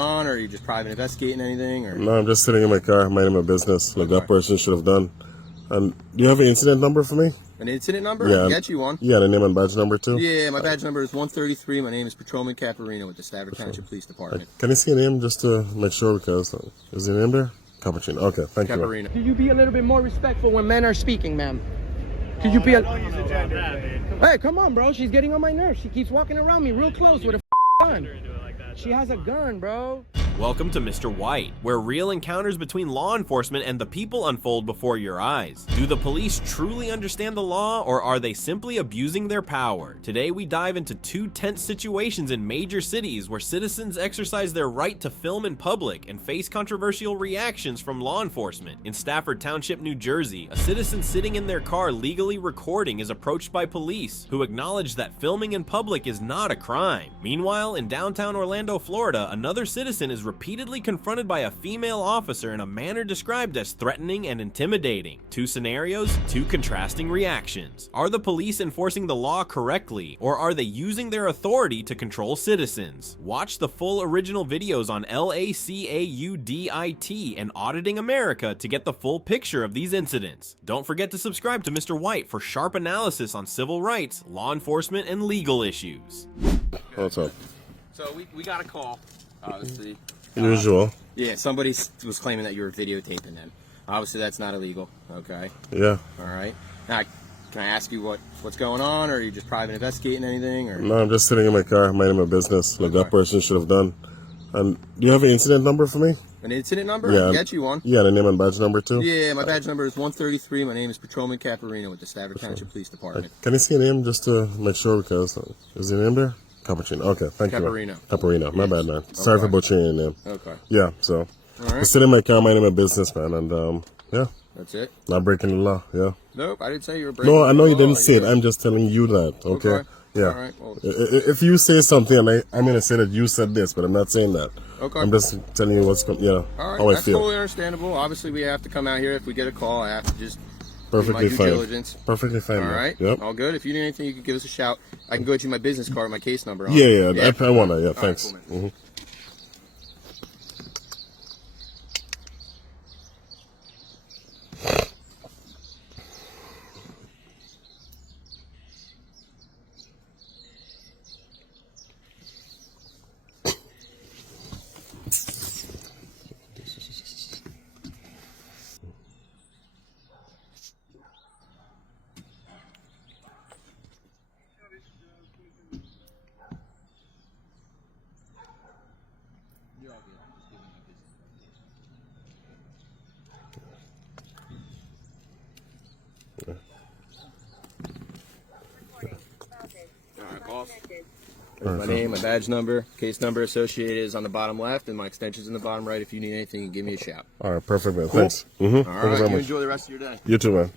on, or are you just private investigating anything? Or? No, I'm just sitting in my car, minding my business, like that person should have done. And do you have an incident number for me? An incident number? Yeah. I can get you one. Yeah, the name and badge number too? Yeah, my badge number is 133. My name is Patrolman Caparino with the Stafford Township Police Department. Can I see your name just to make sure, because is your name there? Caparino. Okay, thank you. Caparino. Could you be a little bit more respectful when men are speaking, ma'am? Could you be a... Hey, come on, bro. She's getting on my nerves. She keeps walking around me real close with a gun. She has a gun, bro. Welcome to Mr. White, where real encounters between law enforcement and the people unfold before your eyes. Do the police truly understand the law, or are they simply abusing their power? Today we dive into two tense situations in major cities where citizens exercise their right to film in public and face controversial reactions from law enforcement. In Stafford Township, New Jersey, a citizen sitting in their car legally recording is approached by police, who acknowledge that filming in public is not a crime. Meanwhile, in downtown Orlando, Florida, another citizen is repeatedly confronted by a female officer in a manner described as threatening and intimidating. Two scenarios, two contrasting reactions. Are the police enforcing the law correctly, or are they using their authority to control citizens? Watch the full original videos on LACAUDIT and Auditing America to get the full picture of these incidents. Don't forget to subscribe to Mr. White for sharp analysis on civil rights, law enforcement, and legal issues. What's up? So we got a call, obviously. Usual. Yeah, somebody was claiming that you were videotaping them. Obviously, that's not illegal. Okay. Yeah. All right. Now, can I ask you what's going on, or are you just private investigating anything? Or? No, I'm just sitting in my car, minding my business, like that person should have done. And do you have an incident number for me? An incident number? Yeah. I can get you one. Yeah, the name and badge number too? Yeah, my badge number is 133. My name is Patrolman Caparino with the Stafford Township Police Department. Can I see your name just to make sure, because is your name there? Caparino. Okay, thank you. Caparino. Caparino. My bad, man. Sorry for butchering your name. Okay. Yeah, so All right. I'm sitting in my car, minding my business, man, and yeah. That's it? Not breaking the law, yeah. Nope, I didn't say you were breaking No, I know the you law. didn't say it. I'm just telling you that, okay? Yeah. All right. Well, If you say something, and I'm going to say that you said this, but I'm not saying that. Okay. I'm just telling you what's going, all right. how I That's feel. totally understandable. Obviously, we have to come out here. If we get a call, I have to just Perfectly do my due fine. diligence. Perfectly fine. All man. right. Yep. All good. If you need anything, you can give us a shout. I can go to my business card, my case number. On. Yeah. I want to. Yeah, thanks. Right, cool, man. All right, boss. My name, my badge number, case number associated is on the bottom left, and my extension's in the bottom right. If you need anything, you give me a shout. All right, perfect, man. Cool. Thanks. All Thank you right, very you much. enjoy the rest of your day. You too, man.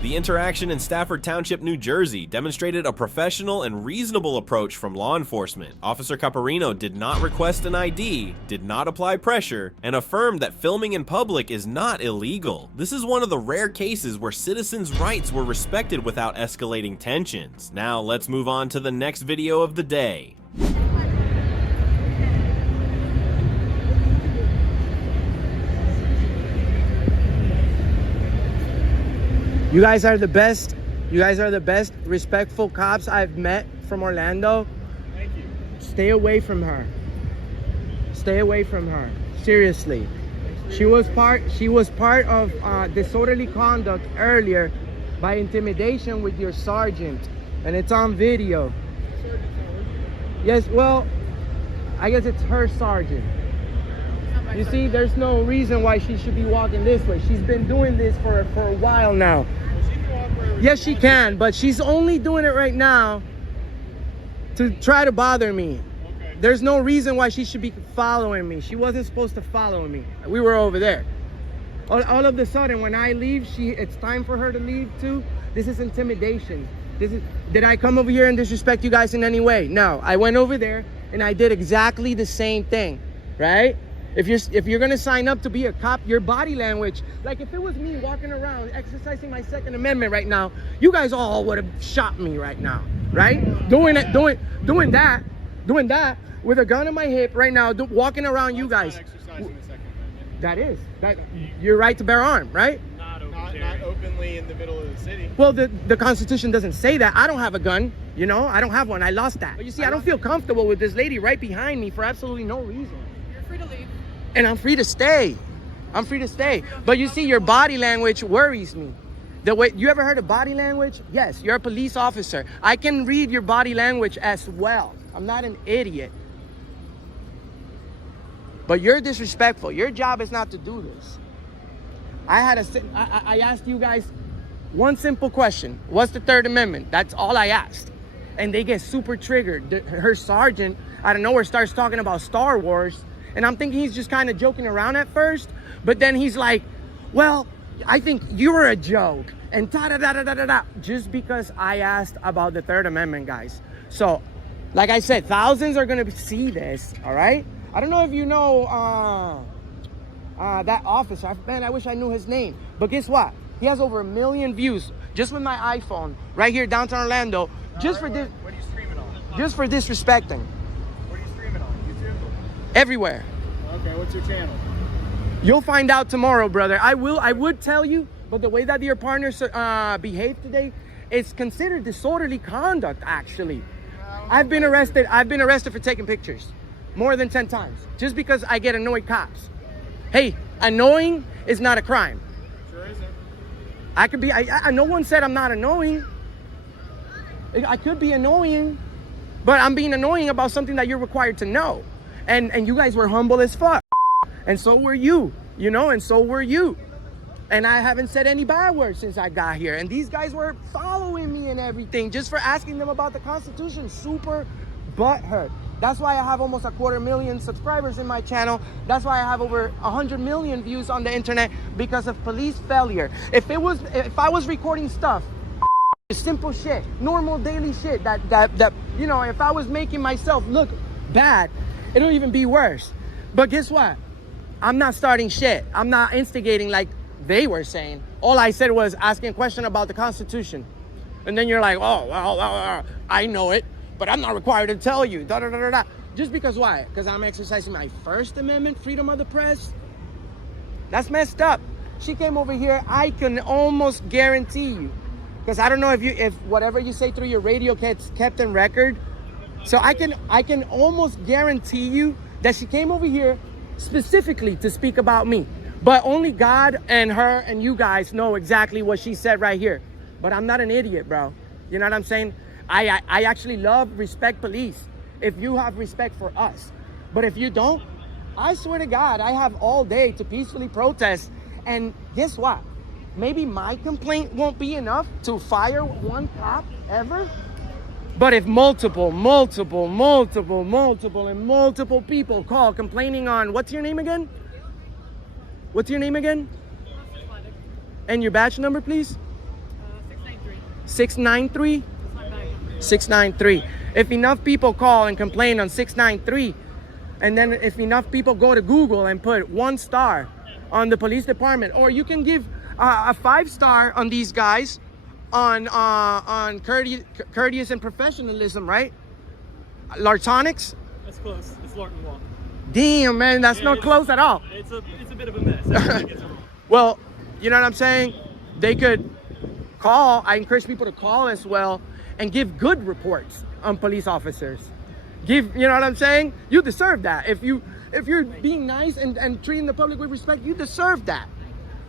The interaction in Stafford Township, New Jersey demonstrated a professional and reasonable approach from law enforcement. Officer Caparino did not request an ID, did not apply pressure, and affirmed that filming in public is not illegal. This is one of the rare cases where citizens' rights were respected without escalating tensions. Now let's move on to the next video of the day. You guys are the best. You guys are the best respectful cops I've met from Orlando. Thank you. Stay away from her. Stay away from her. Seriously. She was part of disorderly conduct earlier by intimidation with your sergeant, and it's on video. Yes, well, I guess it's her sergeant. You see, there's no reason why she should be walking this way. She's been doing this for a while now. Yes, she can, but she's only doing it right now to try to bother me. Okay. There's no reason why she should be following me. She wasn't supposed to follow me. We were over there. All of a sudden, when I leave, it's time for her to leave too. This is intimidation. Did I come over here and disrespect you guys in any way? No, I went over there and I did exactly the same thing, right? If you're gonna sign up to be a cop, your body language, like if it was me walking around exercising my Second Amendment right now, you guys all would have shot me right now, right? right? Doing that with a gun on my hip right now, walking around you guys. Exercising the Second Amendment. That is your right to bear arms, right? Not openly in the middle of the city. Well, the Constitution doesn't say that. I don't have a gun, you know. I don't have one. I lost that. But you see, I don't feel comfortable with this lady right behind me for absolutely no reason. You're free to leave. And I'm free to stay. I'm free to stay. But you see, your body language worries me. The way, you ever heard of body language? Yes, you're a police officer. I can read your body language as well. I'm not an idiot. But you're disrespectful. Your job is not to do this. I asked you guys one simple question. What's the Third Amendment? That's all I asked. And they get super triggered. Her sergeant out of nowhere starts talking about Star Wars. And I'm thinking he's just kind of joking around at first. But then he's like, well, I think you're a joke. And da-da-da-da-da-da. Just because I asked about the Third Amendment, guys. So, like I said, thousands are going to see this, all right? I don't know if you know that officer. Man, I wish I knew his name. But guess what? He has over 1 million views just with my iPhone right here downtown Orlando. Just for this. What are you streaming on? Just for disrespecting. What are you streaming on? YouTube? Everywhere. Okay, what's your channel? You'll find out tomorrow, brother. I would tell you, but the way that your partners behaved today, it's considered disorderly conduct, actually. I've been arrested for taking pictures more than 10 times just because I get annoyed cops. Hey, annoying is not a crime. Sure isn't. I could be, no one said I'm not annoying. I could be annoying, but I'm being annoying about something that you're required to know. And you guys were humble as fuck. And so were you, you know, and so were you. And I haven't said any bad words since I got here. And these guys were following me and everything just for asking them about the Constitution. Super butthurt. That's why I have almost 250,000 subscribers in my channel. That's why I have over 100 million views on the internet, because of police failure. If I was recording stuff, simple shit, normal daily shit that you know, if I was making myself look bad, it'll even be worse. But guess what? I'm not starting shit. I'm not instigating like they were saying. All I said was asking a question about the Constitution. And then you're like, oh, well, I know it, but I'm not required to tell you. Da, da, da, da, da. Just because why? Because I'm exercising my First Amendment, freedom of the press? That's messed up. She came over here, I can almost guarantee you, because I don't know if whatever you say through your radio gets kept in record. So I can almost guarantee you that she came over here specifically to speak about me. But only God and her and you guys know exactly what she said right here. But I'm not an idiot, bro. You know what I'm saying? I actually respect police if you have respect for us. But if you don't, I swear to God, I have all day to peacefully protest. And guess what? Maybe my complaint won't be enough to fire one cop ever. But if multiple people call complaining on, what's your name again? What's your name again? And your badge number, please? 693. 693. If enough people call and complain on 693, and then if enough people go to Google and put 1 star on the police department, or you can give a 5-star on these guys on courteous and professionalism, right? Lartonics? That's close. It's Lorton Wall. Damn, man, that's not close at all. It's a bit of a mess. Well, you know what I'm saying? They could call. I encourage people to call as well and give good reports on police officers. You know what I'm saying? You deserve that. If you're being nice and treating the public with respect, you deserve that.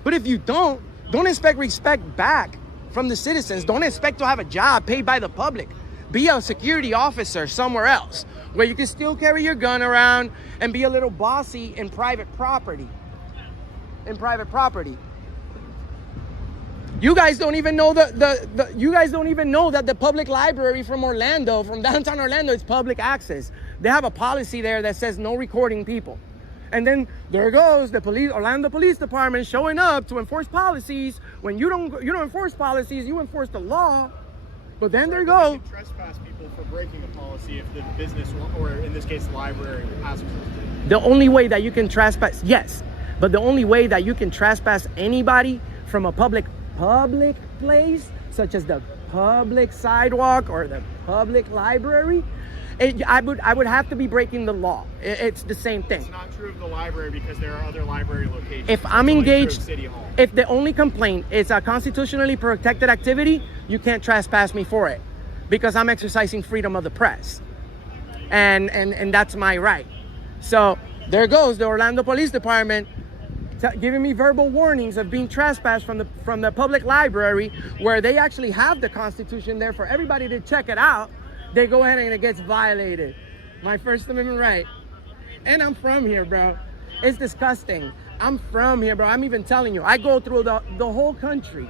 But if you don't expect respect back from the citizens. Don't expect to have a job paid by the public. Be a security officer somewhere else where you can still carry your gun around and be a little bossy in private property. You guys don't even know you guys don't even know that the public library from Orlando, from downtown Orlando, is public access. They have a policy there that says no recording people. And then there goes the Orlando Police Department showing up to enforce policies. When you don't enforce policies, you enforce the law. But then there go. You can trespass people for breaking a policy if the business, or in this case, the library, asks you to. The only way that you can trespass, yes, but the only way that you can trespass anybody from a public place, such as the public sidewalk or the public library, I would have to be breaking the law. It's the same thing. It's not true of the library because there are other library locations. If I'm It's only true of engaged, City Hall. if the only complaint is a constitutionally protected activity, you can't trespass me for it because I'm exercising freedom of the press. And that's my right. So there goes the Orlando Police Department giving me verbal warnings of being trespassed from the public library, where they actually have the Constitution there for everybody to check it out. They go ahead and it gets violated. My First Amendment right. And I'm from here, bro. It's disgusting. I'm from here, bro. I'm even telling you, I go through the whole country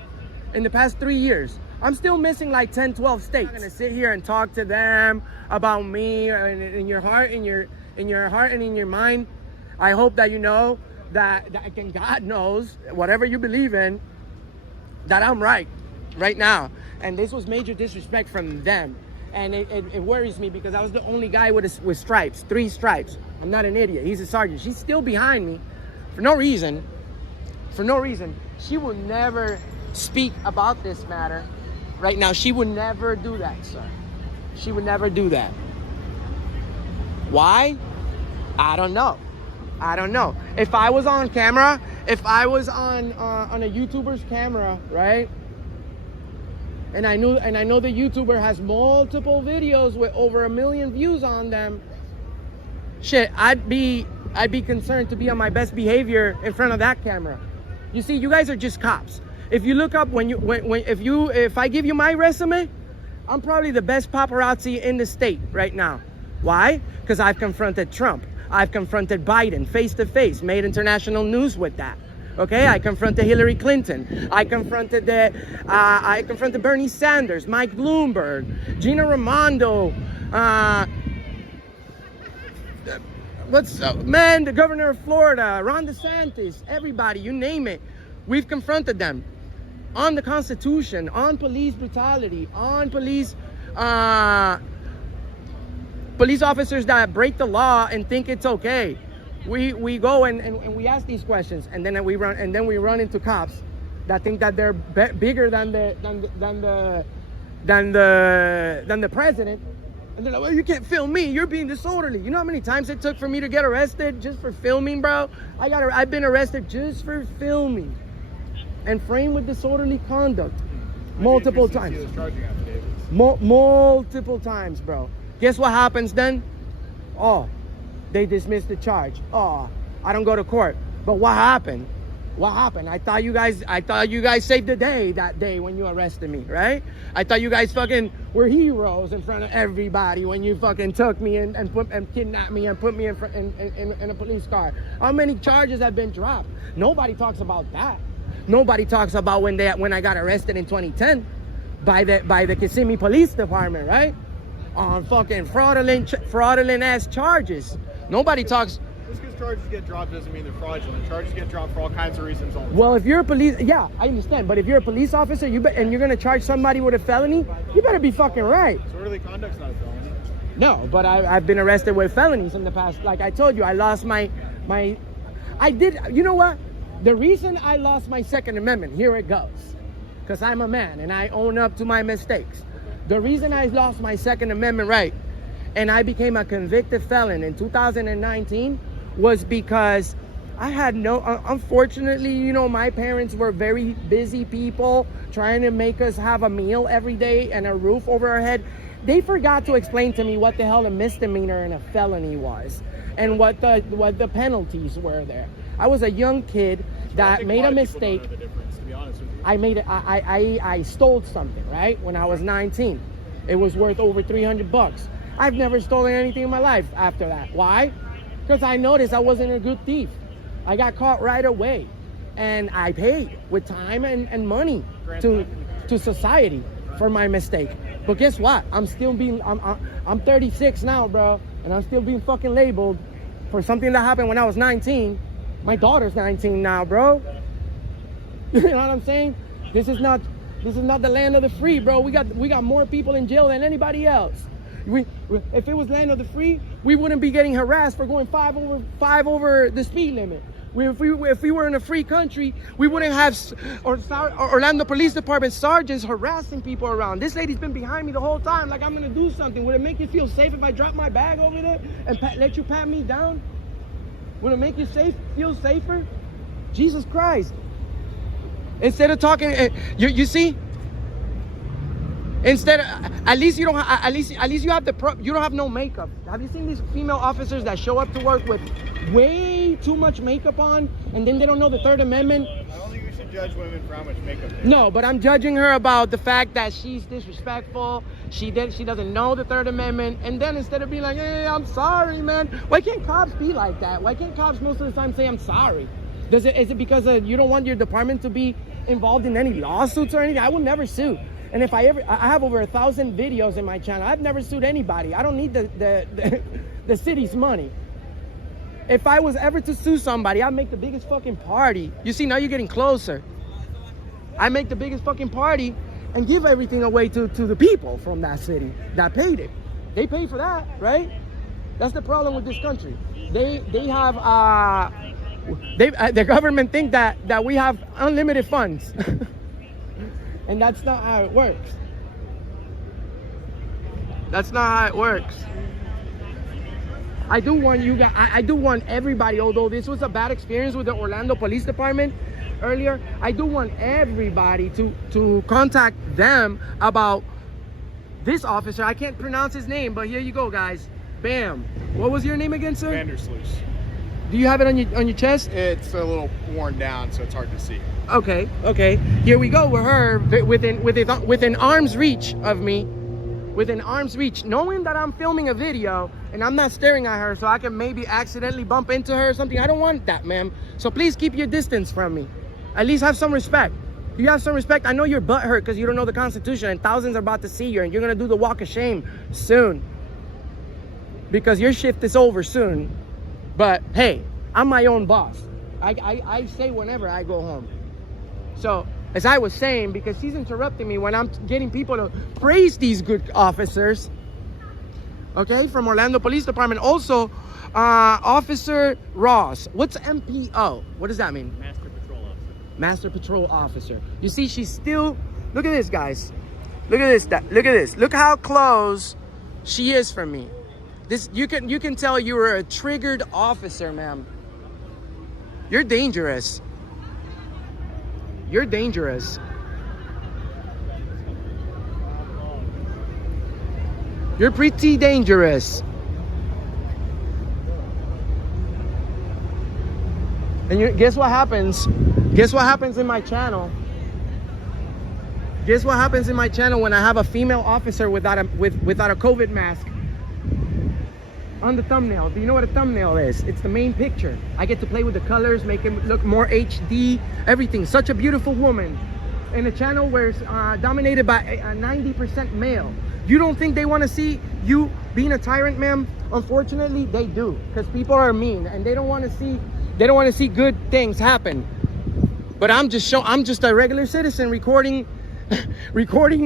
in the past 3 years. I'm still missing like 10, 12 states. I'm gonna sit here and talk to them about me in your heart, in your heart and in your mind. I hope that you know that and God knows, whatever you believe in, that I'm right now. And this was major disrespect from them. And it worries me because I was the only guy with stripes, 3 stripes. I'm not an idiot. He's a sergeant. She's still behind me for no reason. For no reason. She will never speak about this matter right now. She would never do that, sir. She would never do that. Why? I don't know. I don't know. If I was on camera, if I was on a YouTuber's camera, right? And I know the YouTuber has multiple videos with over 1 million views on them. Shit, I'd be concerned to be on my best behavior in front of that camera. You see, you guys are just cops. If you look up if I give you my resume, I'm probably the best paparazzi in the state right now. Why? Because I've confronted Trump. I've confronted Biden face to face, made international news with that. Okay, I confronted Hillary Clinton. I confronted Bernie Sanders, Mike Bloomberg, Gina Raimondo, the governor of Florida, Ron DeSantis, everybody, you name it. We've confronted them on the Constitution, on police brutality, on police officers that break the law and think it's okay. We go and we ask these questions, and then we run into cops that think that they're bigger than the president, and they're like, well, you can't film me, you're being disorderly. You know how many times it took for me to get arrested just for filming, bro? I've been arrested just for filming and framed with disorderly conduct multiple times. Multiple times, bro. Guess what happens then? Oh, they dismissed the charge. Oh, I don't go to court. But what happened? What happened? I thought you guys saved the day that day when you arrested me, right? I thought you guys fucking were heroes in front of everybody when you fucking took me and kidnapped me and put me in a police car. How many charges have been dropped? Nobody talks about that. Nobody talks about when I got arrested in 2010 by the Kissimmee Police Department, right? On fucking fraudulent ass charges. Nobody talks. Just because charges get dropped doesn't mean they're fraudulent. Charges get dropped for all kinds of reasons all the time. Well, if you're a police, yeah, I understand. But if you're a police officer, and you're gonna charge somebody with a felony, you better be fucking right. Disorderly conduct's not a felony. No, but I've been arrested with felonies in the past. Like I told you, I lost my. I did. You know what? The reason I lost my Second Amendment, here it goes, because I'm a man and I own up to my mistakes. The reason I lost my Second Amendment right and I became a convicted felon in 2019 was because I had unfortunately, you know, my parents were very busy people trying to make us have a meal every day and a roof over our head. They forgot to explain to me what the hell a misdemeanor and a felony was and what the penalties were there. I was a young kid that made a mistake. I stole something, right? When I was 19. It was worth over $300. I've never stolen anything in my life after that. Why? Because I noticed I wasn't a good thief. I got caught right away. And I paid with time and money to society for my mistake. But guess what? I'm 36 now, bro. And I'm still being fucking labeled for something that happened when I was 19. My daughter's 19 now, bro. You know what I'm saying? This is not the land of the free, bro. We got more people in jail than anybody else. If it was land of the free, we wouldn't be getting harassed for going five over the speed limit. If we were in a free country, we wouldn't have Orlando Police Department sergeants harassing people around. This lady's been behind me the whole time, like I'm gonna do something. Would it make you feel safe if I drop my bag over there and let you pat me down? Would it make you feel safer? Jesus Christ! Instead of talking, you see. Instead, at least you don't. At least you have you don't have no makeup. Have you seen these female officers that show up to work with way too much makeup on, and then they don't know the Third Amendment? I don't think we should judge women for how much makeup they have. No, but I'm judging her about the fact that she's disrespectful. She doesn't know the Third Amendment, and then instead of being like, "Hey, I'm sorry, man," why can't cops be like that? Why can't cops most of the time say, "I'm sorry"? Is it because you don't want your department to be involved in any lawsuits or anything? I will never sue. And if I have over 1,000 videos in my channel. I've never sued anybody. I don't need the city's money. If I was ever to sue somebody, I'd make the biggest fucking party. You see, now you're getting closer. I make the biggest fucking party and give everything away to the people from that city that paid it. They pay for that, right? That's the problem with this country. They have the government think that we have unlimited funds. And that's not how it works. That's not how it works. I do want you guys, I do want everybody, although this was a bad experience with the Orlando Police Department earlier, I do want everybody to contact them about this officer. I can't pronounce his name, but here you go, guys. Bam. What was your name again, sir? Vandersloot. Do you have it on your chest? It's a little worn down, so it's hard to see. Okay. Here we go with her within arm's reach of me, within arm's reach, knowing that I'm filming a video and I'm not staring at her, so I can maybe accidentally bump into her or something. I don't want that, ma'am. So please keep your distance from me. At least have some respect. Do you have some respect? I know you're butthurt because you don't know the Constitution, and thousands are about to see you, and you're gonna do the walk of shame soon because your shift is over soon. But hey, I'm my own boss. I say whenever I go home. So, as I was saying, because she's interrupting me when I'm getting people to praise these good officers, okay, from Orlando Police Department. Also, Officer Ross. What's MPO? What does that mean? Master Patrol Officer. Master Patrol Officer. You see, she's still, look at this, guys. Look at this, look at this. Look how close she is from me. This, you can tell you were a triggered officer, ma'am. You're dangerous. You're dangerous. You're pretty dangerous. And guess what happens? Guess what happens in my channel? Guess what happens in my channel when I have a female officer without a COVID mask on the thumbnail? Do you know what a thumbnail is? It's the main picture. I get to play with the colors, make it look more HD, everything. Such a beautiful woman in a channel where it's dominated by a 90% male. You don't think they want to see you being a tyrant, ma'am? Unfortunately, they do, because people are mean and they don't want to see good things happen. But I'm just a regular citizen recording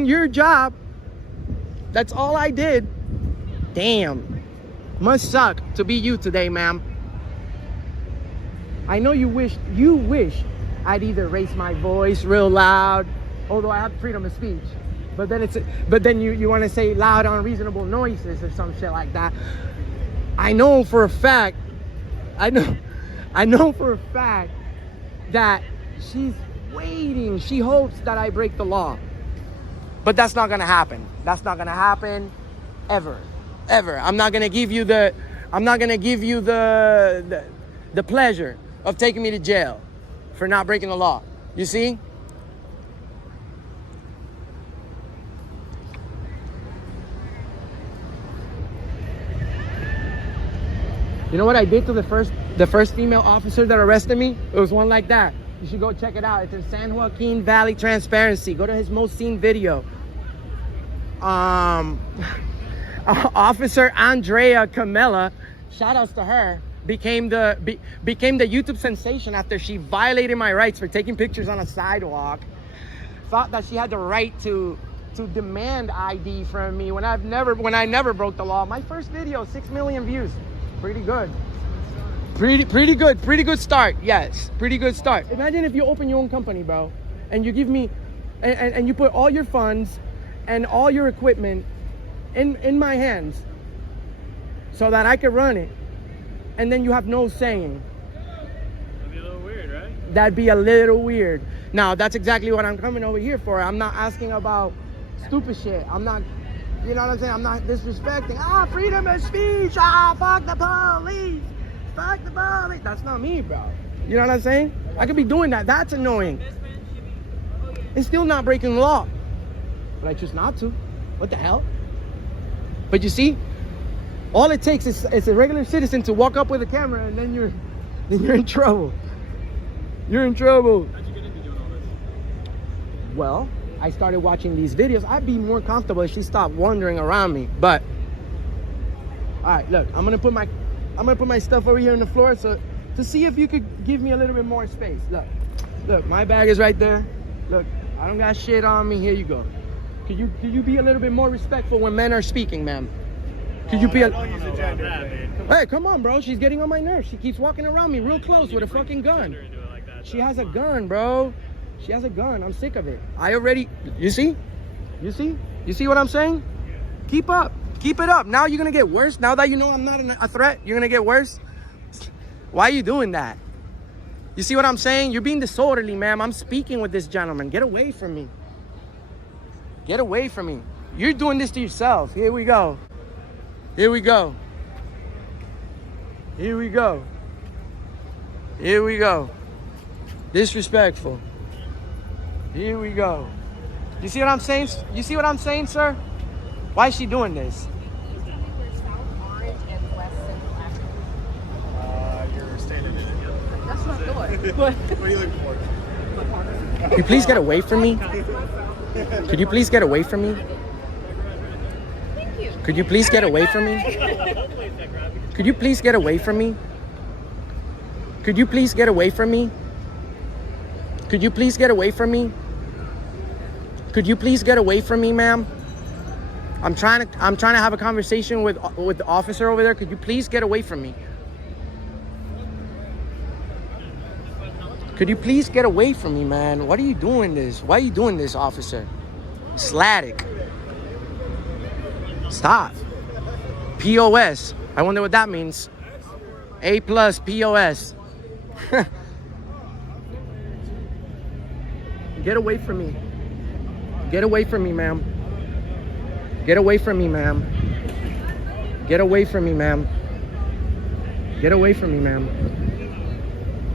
your job. That's all I did. Damn. Must suck to be you today, ma'am. I know you wish I'd either raise my voice real loud, although I have freedom of speech. But then you want to say loud, unreasonable noises or some shit like that. I know for a fact that she's waiting. She hopes that I break the law. But that's not gonna happen. That's not gonna happen ever. I'm not gonna give you the pleasure of taking me to jail for not breaking the law. You see? You know what I did to the first female officer that arrested me? It was one like that. You should go check it out. It's in San Joaquin Valley Transparency. Go to his most seen video. Officer Andrea Camella, shout outs to her, became the YouTube sensation after she violated my rights for taking pictures on a sidewalk. Thought that she had the right to demand ID from me when I never broke the law. My first video, 6 million views. Pretty good. Pretty good start. Yes, pretty good start. Imagine if you open your own company, bro, and you give me, and you put all your funds and all your equipment in my hands, so that I can run it, and then you have no saying. That'd be a little weird, right? That'd be a little weird. Now, that's exactly what I'm coming over here for. I'm not asking about stupid shit. I'm not, you know what I'm saying? I'm not disrespecting. Freedom of speech. Fuck the police. Fuck the police. That's not me, bro. You know what I'm saying? I could be doing that. That's annoying. It's still not breaking the law. But I choose not to. What the hell? But you see, all it takes is a regular citizen to walk up with a camera, and then you're in trouble. You're in trouble. How'd you get into doing all this? Well, I started watching these videos. I'd be more comfortable if she stopped wandering around me. But all right, look, I'm gonna put my stuff over here on the floor so to see if you could give me a little bit more space. Look, my bag is right there. Look, I don't got shit on me. Here you go. Could you be a little bit more respectful when men are speaking, ma'am? Could you be a... Don't use the gender thing. Hey, come on, bro. She's getting on my nerves. She keeps walking around me real close with a fucking gun. She has a gun, bro. She has a gun. I'm sick of it. You see? You see what I'm saying? Keep up. Keep it up. Now you're going to get worse. Now that you know I'm not a threat, you're going to get worse. Why are you doing that? You see what I'm saying? You're being disorderly, ma'am. I'm speaking with this gentleman. Get away from me. Get away from me. You're doing this to yourself. Here we go. Here we go. Here we go. Here we go. Disrespectful. Here we go. You see what I'm saying? You see what I'm saying, sir? Why is she doing this? Your standard. That's what I thought. What are you looking for? Could you please get away from me? Could you please get away from me? Thank you. Could you please get away from me? Could you please get away from me? Could you please get away from me? Could you please get away from me? Could you please get away from me, ma'am? I'm trying to have a conversation with the officer over there. Could you please get away from me? Could you please get away from me, man? What are you doing this? Why are you doing this, officer? Slatic. Stop. POS. I wonder what that means. A+ POS. Get away from me. Get away from me, ma'am. Get away from me, ma'am. Get away from me, ma'am. Get away from me, ma'am.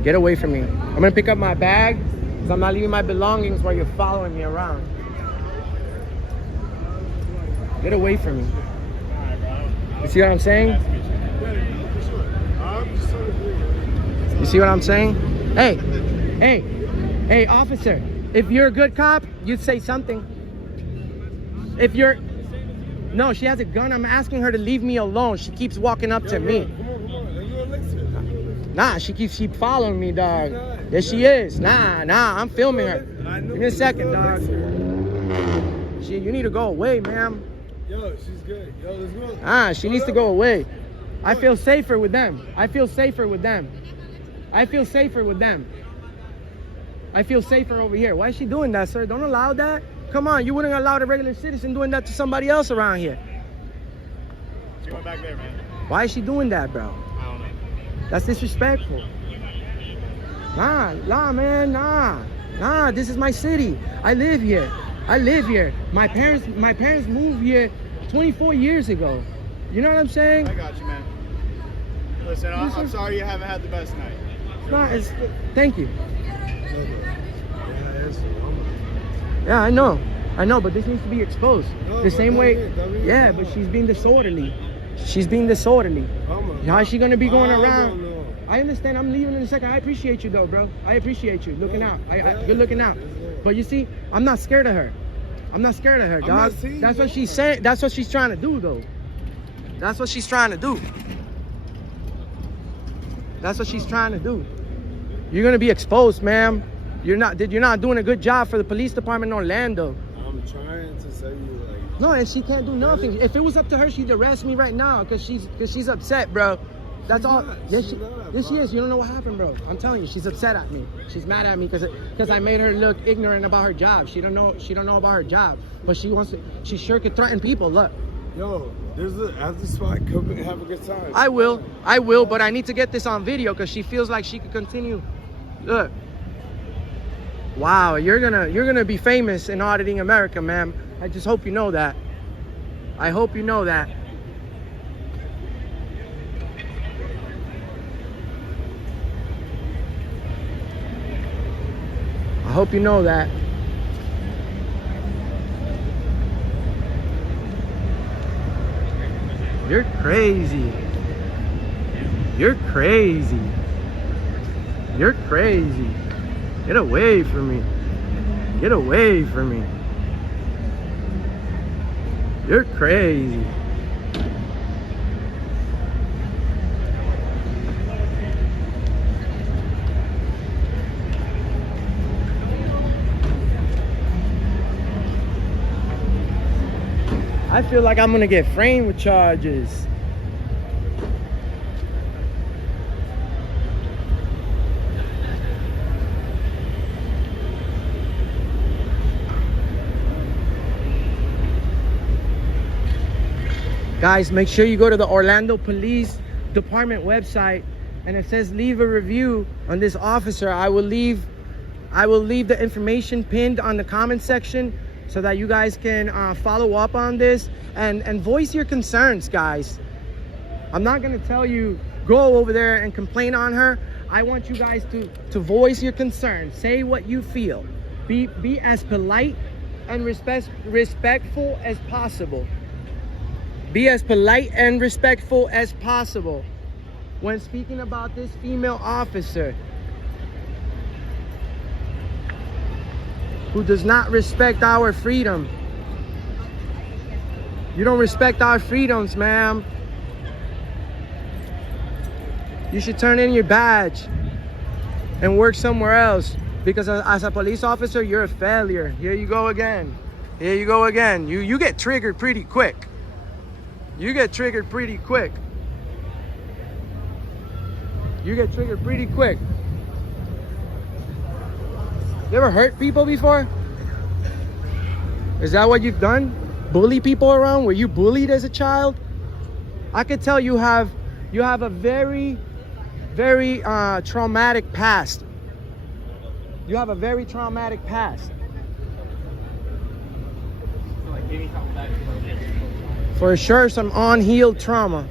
Get away from me. I'm gonna pick up my bag because I'm not leaving my belongings while you're following me around. Get away from me. You see what I'm saying? You see what I'm saying? Hey, officer. If you're a good cop, you'd say something. If you're... No, she has a gun. I'm asking her to leave me alone. She keeps walking up to me. Nah, she keeps following me, dog. Yes, she is. Nah, I'm filming her. Give me a second, dog. You need to go away, ma'am. Yo, she's good. Yo, let's go. She needs to go away. I feel safer with them. I feel safer with them. I feel safer with them. I feel safer over here. Why is she doing that, sir? Don't allow that. Come on, you wouldn't allow a regular citizen doing that to somebody else around here. She went back there, man. Why is she doing that, bro? I don't know. That's disrespectful. Nah, man, nah. This is my city. I live here. My parents moved here 24 years ago. You know what I'm saying? I got you, man. Listen, I'm sorry you haven't had the best night. Thank you. Yeah, I know, but this needs to be exposed. The same way, yeah, but she's being disorderly. How is she gonna be going around? I understand, I'm leaving in a second. I appreciate you though, bro. I appreciate you looking out. You're looking out. But you see, I'm not scared of her. Dog. That's what she's saying. That's what she's trying to do, though. That's what she's trying to do. You're gonna be exposed, ma'am. You're not doing a good job for the police department in Orlando. I'm trying to say you like. No, and she can't do nothing. If it was up to her, she'd arrest me right now because she's upset, bro. That's all. Yes, she is. You don't know what happened, bro. I'm telling you, she's upset at me. She's mad at me because I made her look ignorant about her job. She don't know about her job, but she sure could threaten people. Look. Yo, there's a after spot. Come and have a good time. I will, but I need to get this on video because she feels like she could continue. Look. Wow, you're gonna be famous in auditing America, ma'am. I just hope you know that. I hope you know that. I hope you know that. You're crazy. You're crazy. You're crazy. Get away from me. Get away from me. You're crazy. I feel like I'm gonna get framed with charges. Guys, make sure you go to the Orlando Police Department website, and it says leave a review on this officer. I will leave the information pinned on the comment section so that you guys can follow up on this and voice your concerns, guys. I'm not gonna tell you go over there and complain on her. I want you guys to voice your concerns. Say what you feel. Be as polite and respectful as possible. Be as polite and respectful as possible when speaking about this female officer who does not respect our freedom. You don't respect our freedoms, ma'am. You should turn in your badge and work somewhere else, because as a police officer, you're a failure. Here you go again. Here you go again. You get triggered pretty quick. You get triggered pretty quick. You get triggered pretty quick. You ever hurt people before? Is that what you've done? Bully people around? Were you bullied as a child? I could tell you have a very, very traumatic past. You have a very traumatic past. For sure, some unhealed trauma.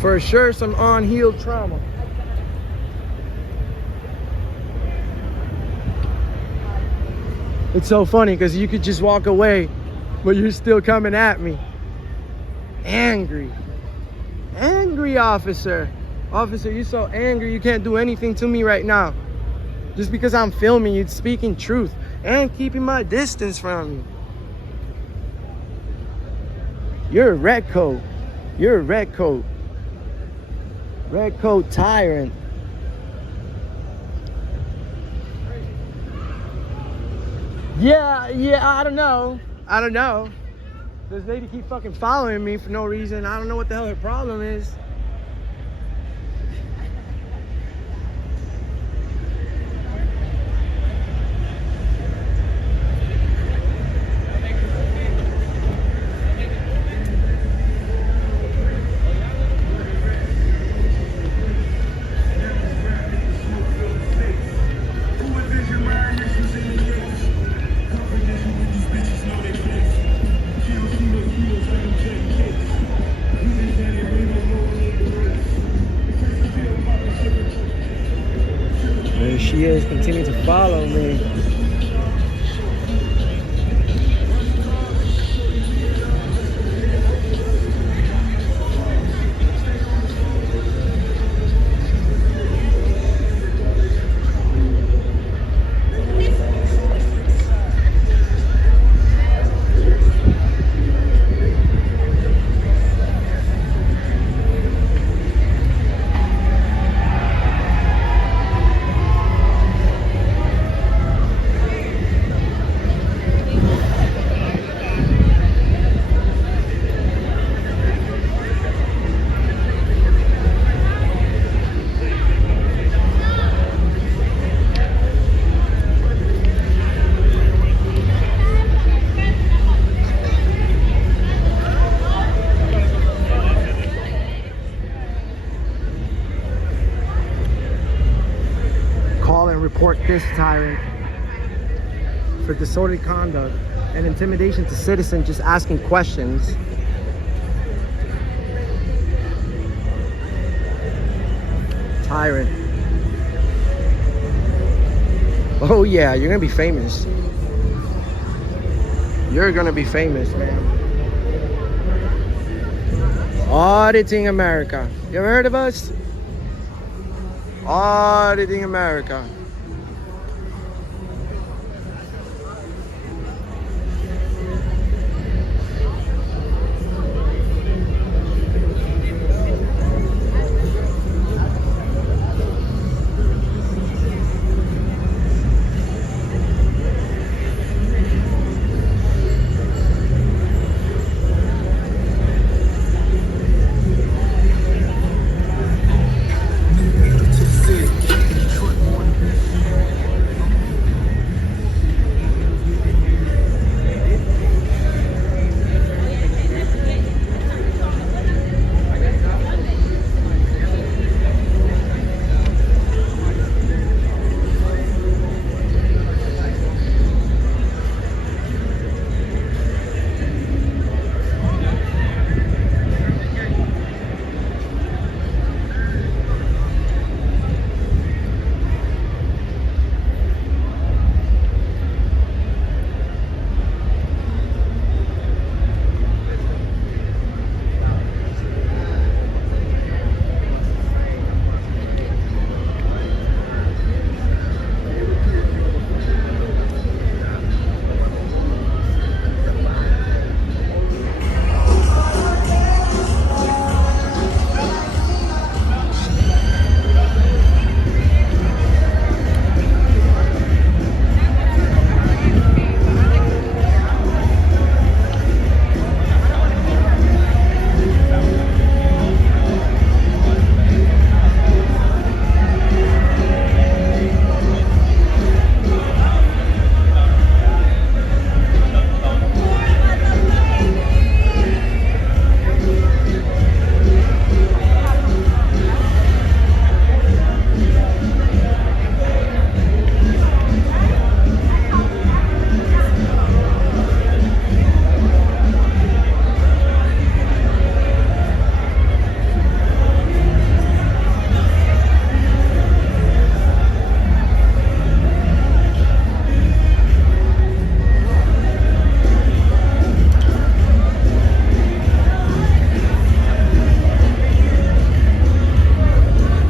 For sure, some unhealed trauma. It's so funny because you could just walk away, but you're still coming at me. Angry officer. Officer, you're so angry you can't do anything to me right now. Just because I'm filming you, speaking truth and keeping my distance from you. You're a red coat. You're a red coat. Red coat tyrant. Yeah, I don't know. This lady keep fucking following me for no reason. I don't know what the hell her problem is. There she is, continue to follow me. report this tyrant for disorderly conduct and intimidation to citizens just asking questions. Tyrant. Oh yeah, you're gonna be famous. You're gonna be famous, man. Auditing America. You ever heard of us? Auditing America.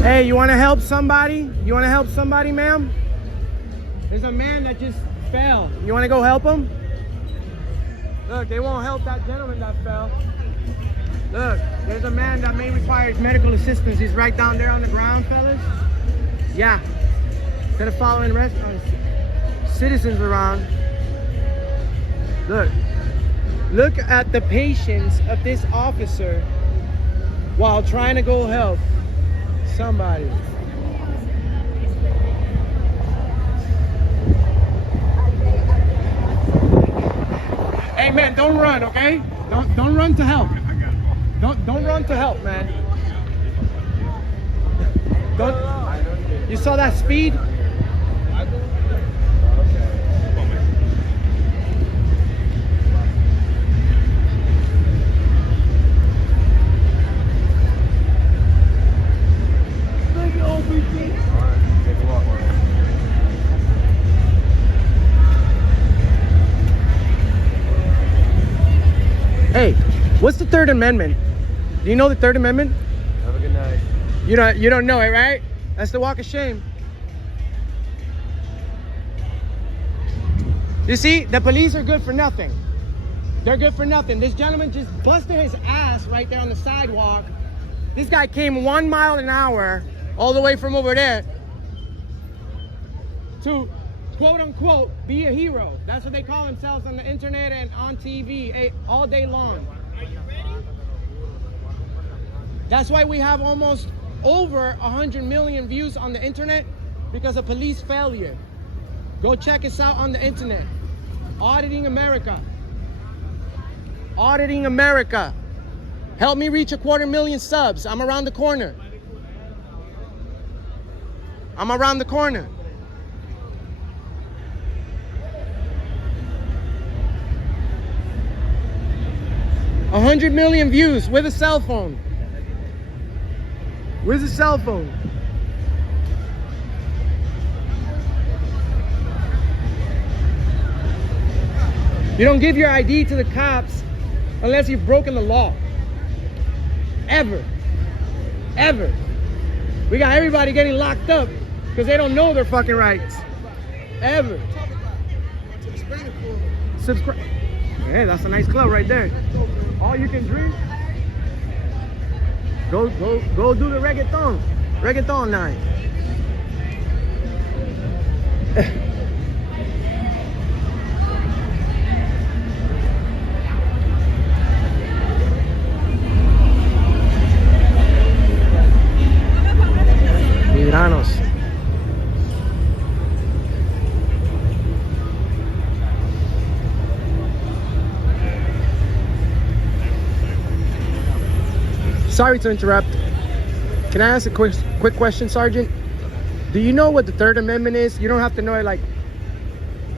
Hey, you want to help somebody? You want to help somebody, ma'am? There's a man that just fell. You want to go help him? Look, they won't help that gentleman that fell. Look, there's a man that may require medical assistance. He's right down there on the ground, fellas. Yeah. Instead of following citizens around. Look at the patience of this officer while trying to go help somebody. Hey man, don't run, okay? Don't run to help. Don't run to help, man. You saw that speed? Hey, what's the Third Amendment? Do you know the Third Amendment? Have a good night. You don't know it, right? That's the walk of shame. You see, the police are good for nothing. They're good for nothing. This gentleman just busted his ass right there on the sidewalk. This guy came 1 mile an hour all the way from over there to, quote unquote, be a hero. That's what they call themselves on the internet and on TV all day long. Are you ready? That's why we have almost over 100 million views on the internet, because of police failure. Go check us out on the internet. Auditing America. Auditing America. Help me reach 250,000 subs. I'm around the corner. I'm around the corner. 100 million views with a cell phone. Where's the cell phone? You don't give your ID to the cops unless you've broken the law. Ever. Ever. We got everybody getting locked up because they don't know their fucking rights. Ever. Subscribe. Hey, that's a nice club right there. All you can drink. Go do the reggaeton. Reggaeton night. Migranos. Sorry to interrupt. Can I ask a quick question, Sergeant? Do you know what the Third Amendment is? You don't have to know it like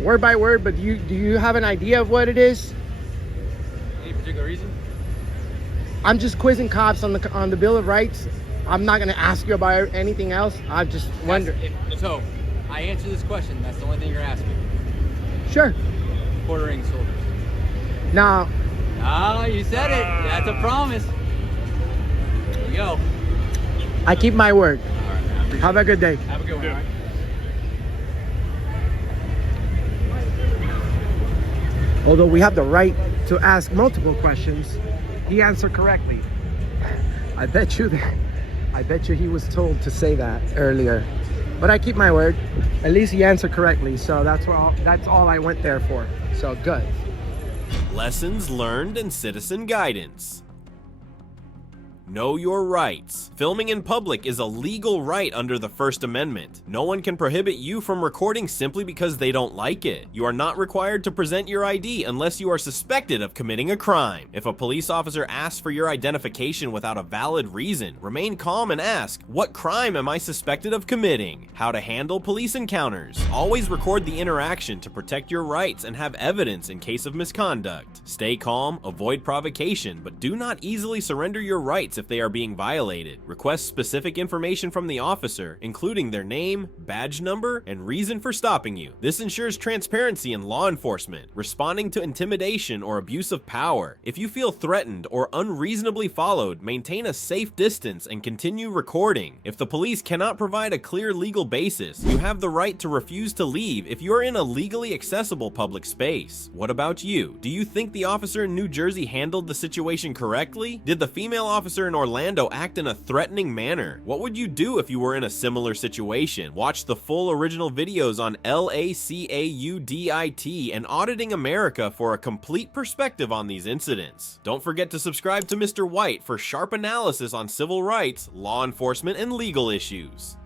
word by word, but do you have an idea of what it is? Any particular reason? I'm just quizzing cops on the Bill of Rights. I'm not gonna ask you about anything else. I just wonder. So, I answer this question. That's the only thing you're asking. Sure. Quartering soldiers. Now. Ah, you said it. That's a promise. There you go. I keep my word. All right, man. Have a good day. Have a good one. All right. Although we have the right to ask multiple questions, he answered correctly. I bet you he was told to say that earlier. But I keep my word. At least he answered correctly. So that's all I went there for. So good. Lessons learned and citizen guidance. Know your rights. Filming in public is a legal right under the First Amendment. No one can prohibit you from recording simply because they don't like it. You are not required to present your ID unless you are suspected of committing a crime. If a police officer asks for your identification without a valid reason, remain calm and ask, what crime am I suspected of committing? How to handle police encounters. Always record the interaction to protect your rights and have evidence in case of misconduct. Stay calm, avoid provocation, but do not easily surrender your rights if they are being violated. Request specific information from the officer, including their name, badge number, and reason for stopping you. This ensures transparency in law enforcement. Responding to intimidation or abuse of power. If you feel threatened or unreasonably followed, maintain a safe distance and continue recording. If the police cannot provide a clear legal basis, you have the right to refuse to leave if you are in a legally accessible public space. What about you? Do you think the officer in New Jersey handled the situation correctly? Did the female officer in Orlando act in a threatening manner? What would you do if you were in a similar situation? Watch the full original videos on LACAUDIT and Auditing America for a complete perspective on these incidents. Don't forget to subscribe to Mr. White for sharp analysis on civil rights, law enforcement, and legal issues.